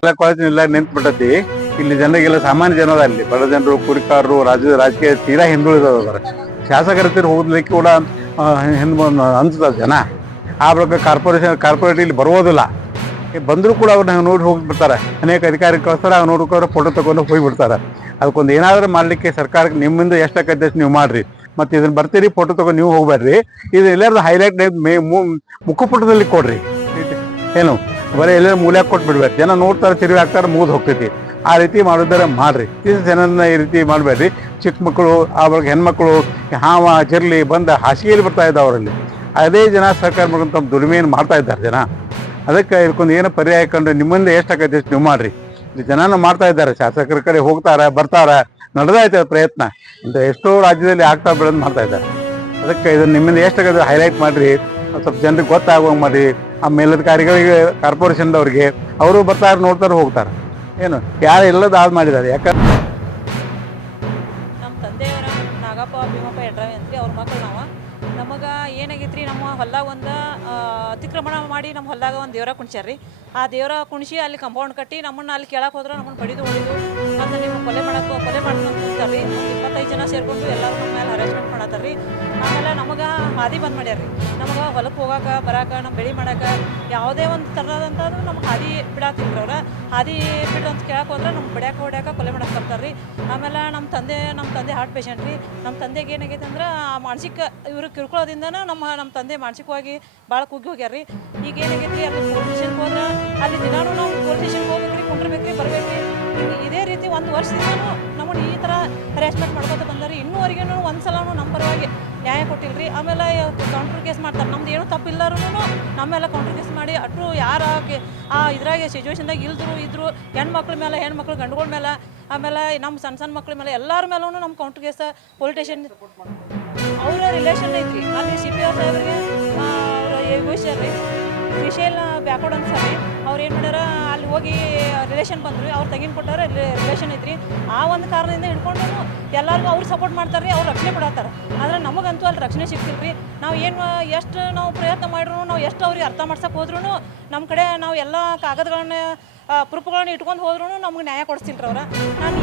ಎಲ್ಲ ಕಾಲೇಜ್ ಇಲ್ಲ ನಿಂತ್ಬಿಟ್ಟತಿ. ಇಲ್ಲಿ ಜನರಿಗೆಲ್ಲ ಸಾಮಾನ್ಯ ಜನರ ಅಲ್ಲಿ ಬಡ ಜನರು, ಕುರಿಕಾರರು, ರಾಜಕೀಯ ತೀರಾ ಹಿಂದುಳಿದವರು ಶಾಸಕರ ಹೋಗ್ಲಿಕ್ಕೆ ಕೂಡ ಅನ್ಸುತ್ತ ಜನ. ಆ ಬಳಿಕ ಕಾರ್ಪೊರೇಟ್ ಇಲ್ಲಿ ಬರುವುದಿಲ್ಲ. ಬಂದರೂ ಕೂಡ ಅವ್ರನ್ನ ನೋಡಿ ಹೋಗಿಬಿಡ್ತಾರೆ. ಅನೇಕ ಅಧಿಕಾರಿ ಕಳಿಸ್ತಾರೆ, ಅವ್ರು ನೋಡ್ಕೊಂಡು ಫೋಟೋ ತಗೊಂಡು ಹೋಗಿಬಿಡ್ತಾರೆ. ಅದಕ್ಕೊಂದು ಏನಾದರೂ ಮಾಡಲಿಕ್ಕೆ ಸರ್ಕಾರಕ್ಕೆ ನಿಮ್ಮಿಂದ ಎಷ್ಟಾಗತ್ತೆ ಅಷ್ಟು ನೀವು ಮಾಡ್ರಿ. ಮತ್ತು ಇದನ್ನ ಬರ್ತೀರಿ ಫೋಟೋ ತಗೊಂಡು ನೀವು ಹೋಗ್ಬೇಡ್ರಿ. ಇದು ಎಲ್ಲಾರು ಹೈಲೈಟ್ ಮುಖಪುಟದಲ್ಲಿ ಕೊಡ್ರಿ. ಏನು ಬರೀ ಎಲ್ಲರೂ ಮೂಲ್ಯಾಗ ಕೊಟ್ಟು ಬಿಡ್ಬೇಕು. ಜನ ನೋಡ್ತಾರೆ, ತಿರುಗಿ ಹಾಕ್ತಾರೆ, ಮುಗಿದು ಹೋಗ್ತೈತಿ. ಆ ರೀತಿ ಮಾಡಿದ್ರೆ ಮಾಡ್ರಿ. ಜನರನ್ನ ಈ ರೀತಿ ಮಾಡಬೇಡ್ರಿ. ಚಿಕ್ಕ ಮಕ್ಕಳು, ಆ ಬಳಿಕ ಹೆಣ್ಮಕ್ಳು ಹಾವ ಜಿರ್ಲಿ ಬಂದ ಹಾಸಿಗೆಯಲ್ಲಿ ಬರ್ತಾ ಇದ್ದಾವೆ ಅವರಲ್ಲಿ. ಅದೇ ಜನ ಸರ್ಕಾರ ಮಾಡ್ಕೊಂಡು ತಮ್ಮ ದುಡಿಮೆಯನ್ನು ಮಾಡ್ತಾ ಇದ್ದಾರೆ ಜನ. ಅದಕ್ಕೆ ಇದಕ್ಕೊಂದು ಏನೋ ಪರ್ಯಾಯ ಕಂಡು ನಿಮ್ಮಿಂದ ಎಷ್ಟಾಗತ್ತೆ ಅಷ್ಟು ನೀವು ಮಾಡ್ರಿ. ಇಲ್ಲಿ ಜನನೂ ಮಾಡ್ತಾ ಇದ್ದಾರೆ, ಶಾಸಕರ ಕಡೆ ಹೋಗ್ತಾರ ಬರ್ತಾರ, ನಡೆದಾಯ್ತದೆ ಪ್ರಯತ್ನ. ಇಂಥ ಎಷ್ಟೋ ರಾಜ್ಯದಲ್ಲಿ ಆಗ್ತಾ ಬೆಳೆದು ಮಾಡ್ತಾ ಇದ್ದಾರೆ. ಅದಕ್ಕೆ ಇದನ್ನು ನಿಮ್ಮಿಂದ ಎಷ್ಟಾಗತ್ತೆ ಹೈಲೈಟ್ ಮಾಡಿರಿ, ಸ್ವಲ್ಪ ಜನರಿಗೆ ಗೊತ್ತಾಗುವಂಗೆ ಮಾಡಿರಿ. ಆ ಮೇಲಧಿಕಾರಿಗಳಿಗೆ, ಕಾರ್ಪೊರೇಷನ್ದವ್ರಿಗೆ ಅವರು ಬರ್ತಾರೆ, ನೋಡ್ತಾರೆ, ಹೋಗ್ತಾರೆ. ಏನು ಯಾರು ಎಲ್ಲದ ಆದ್ ಮಾಡಿದ್ದಾರೆ. ಯಾಕಂದ್ರೆ ನಮ್ಮ ತಂದೆಯವರ ನಾಗಪ್ಪ ಭೀಮಪ್ಪ ಯಡ್ರಾವಿ ಅಂತ್ರಿ, ಅವ್ರ ಮಕ್ಕಳು ನಾವು. ನಮಗೆ ಏನಾಗೈತ್ರಿ, ನಮ್ಮ ಹೊಲ್ದಾಗ ಒಂದು ಅತಿಕ್ರಮಣ ಮಾಡಿ ನಮ್ಮ ಹೊಲ್ದಾಗ ಒಂದು ದೇವರ ಕುಣಿಸ್ಯಾರ್ರಿ. ಆ ದೇವರ ಕುಣಿಸಿ ಅಲ್ಲಿ ಕಂಪೌಂಡ್ ಕಟ್ಟಿ ನಮ್ಮನ್ನು ಅಲ್ಲಿ ಕೇಳಕ್ಕೆ ಹೋದ್ರೆ ನಮ್ಮನ್ನು ಬಡಿದು ಹೊಡಿದು ಮತ್ತು ನಿಮ್ಮ ಕೊಲೆ ಮಾಡ್ಕೊಂಡು ಕೂತಾರ್ರಿ. ಒಂದು 25 ಜನ ಸೇರಿಕೊಂಡು ಎಲ್ಲರೂ ನಮ್ಮ ಮೇಲೆ ಹರಾಸ್ಮೆಂಟ್ ಮಾಡತ್ತಾರ್ರಿ. ಆಮೇಲೆ ನಮಗೆ ಹಾದಿ ಬಂದ್ ಮಾಡ್ಯಾರ್ರಿ. ನಮಗೆ ಹೊಲಕ್ಕೆ ಹೋಗಾಕ ಬರಾಕ, ನಮ್ಮ ಬೆಳೆ ಮಾಡೋಕೆ ಯಾವುದೇ ಒಂದು ಥರದಂಥದ್ದು ನಮ್ಗೆ ಹಾದಿ ಬಿಡಾತಿಲ್ರಿ. ಅವ್ರು ಹಾದಿ ಬಿಡು ಅಂತ ಕೇಳಕ್ಕೆ ಹೋದ್ರೆ ನಮ್ಗೆ ಹೊಡ್ಯಾಕ ಕೊಲೆ ಮಾಡಕ್ಕೆ ಬರ್ತಾರ್ರಿ. ಆಮೇಲೆ ನಮ್ಮ ತಂದೆ ಹಾರ್ಟ್ ಪೇಷಂಟ್ ರೀ. ನಮ್ಮ ತಂದೆಗೆ ಏನಾಗೈತೆ ಅಂದ್ರೆ ಮಾನಸಿಕ ಇವರು ಕಿರ್ಕೊಳ್ಳೋದಿಂದನೇ ನಮ್ಮ ತಂದೆ ಮಾನಸಿಕವಾಗಿ ಭಾಳ ಕುಗ್ಗಿ ಹೋಗ್ಯಾರ್ರಿ. ಈಗ ಏನಾಗೈತಿ, ಅಲ್ಲಿ ಪೊಲೀಸ್ ಸ್ಟೇಷನ್ಗೆ ಹೋದ್ರೆ ಅಲ್ಲಿ ದಿನಾನು ನಾವು ಪೊಲೀಸ್ ಸ್ಟೇಷನ್ಗೆ ಹೋಗ್ಬೇಕ್ರಿ, ಕುಂಡ್ರಬೇಕ್ರಿ, ಬರ್ಬೇಕ್ರಿ. ಇದೇ ರೀತಿ 1 ವರ್ಷದಿಂದನೂ ನಮ್ಮನ್ನು ಈ ಥರ ಹರಾಸ್ಮೆಂಟ್ ಮಾಡ್ಕೊತ ಬಂದಾರಿ. ಇನ್ನೂವರೆಗೂ ಒಂದು ಸಲನೂ ನಮ್ಮ ಪರವಾಗಿ ನ್ಯಾಯ ಕೊಟ್ಟಿಲ್ರಿ. ಆಮೇಲೆ ಕೌಂಟ್ರ್ ಕೇಸ್ ಮಾಡ್ತಾರೆ. ನಮ್ದು ಏನೂ ತಪ್ಪಿಲ್ಲರೂ ನಮ್ಮೆಲ್ಲ ಕೌಂಟ್ರ್ ಕೇಸ್ ಮಾಡಿ ಅಟ್ರು ಯಾರು ಇದ್ರಾಗೆ ಸಿಚುವೇಶನ್ದಾಗ ಇದ್ರು ಹೆಣ್ಮಕ್ಳ ಮೇಲೆ, ಹೆಣ್ಮಕ್ಳು ಗಂಡುಗಳ ಮೇಲೆ, ಆಮೇಲೆ ನಮ್ಮ ಸಣ್ಣ ಮಕ್ಳ ಮೇಲೆ ಎಲ್ಲರ ಮೇಲೂ ನಮ್ಮ ಕೌಂಟ್ರ್ ಕೇಸ್ ಪೊಲೀಸ್ ಸ್ಟೇಷನ್ ಅವರ ರಿಲೇಷನ್ ಐತ್ರಿ. ಅಲ್ಲಿ CPO ಸಾಹೇಬ್ರಿಗೆ ಯೋಗಿಸ್ಯಾರ್ರಿ, ಶ್ರೀಶೈಲ ಬ್ಯಾಕ್ವರ್ಡ್ ಅನ್ಸರಿ. ಅವ್ರು ಏನು ಮಾಡ್ಯಾರ, ಅಲ್ಲಿ ಹೋಗಿ ರಿಲೇಷನ್ ಬಂದ್ರು, ಅವ್ರು ತೆಗಿನ್ ಕೊಟ್ಟಾರ, ರಿಲೇಷನ್ ಐತ್ರಿ. ಆ ಒಂದು ಕಾರಣದಿಂದ ಹಿಡ್ಕೊಂಡು ಎಲ್ಲರಿಗೂ ಅವ್ರು ಸಪೋರ್ಟ್ ಮಾಡ್ತಾರೆ ರೀ, ಅವ್ರು ರಕ್ಷಣೆ ಕೊಡತ್ತಾರೆ. ಆದರೆ ನಮಗಂತೂ ಅಲ್ಲಿ ರಕ್ಷಣೆ ಸಿಗ್ತಿಲ್ಲ ರೀ. ನಾವು ಎಷ್ಟು ನಾವು ಪ್ರಯತ್ನ ಮಾಡಿದ್ರು, ನಾವು ಎಷ್ಟು ಅವ್ರಿಗೆ ಅರ್ಥ ಮಾಡ್ಸಕ್ಕೆ ಹೋದ್ರೂ, ನಮ್ಮ ಕಡೆ ನಾವು ಎಲ್ಲ ಕಾಗದಗಳನ್ನ ಪ್ರೂಫ್ಗಳನ್ನ ಇಟ್ಕೊಂಡು ಹೋದ್ರೂ ನಮ್ಗೆ ನ್ಯಾಯ ಕೊಡಿಸ್ತಿಲ್ರಿ ಅವ್ರು. ನಾನು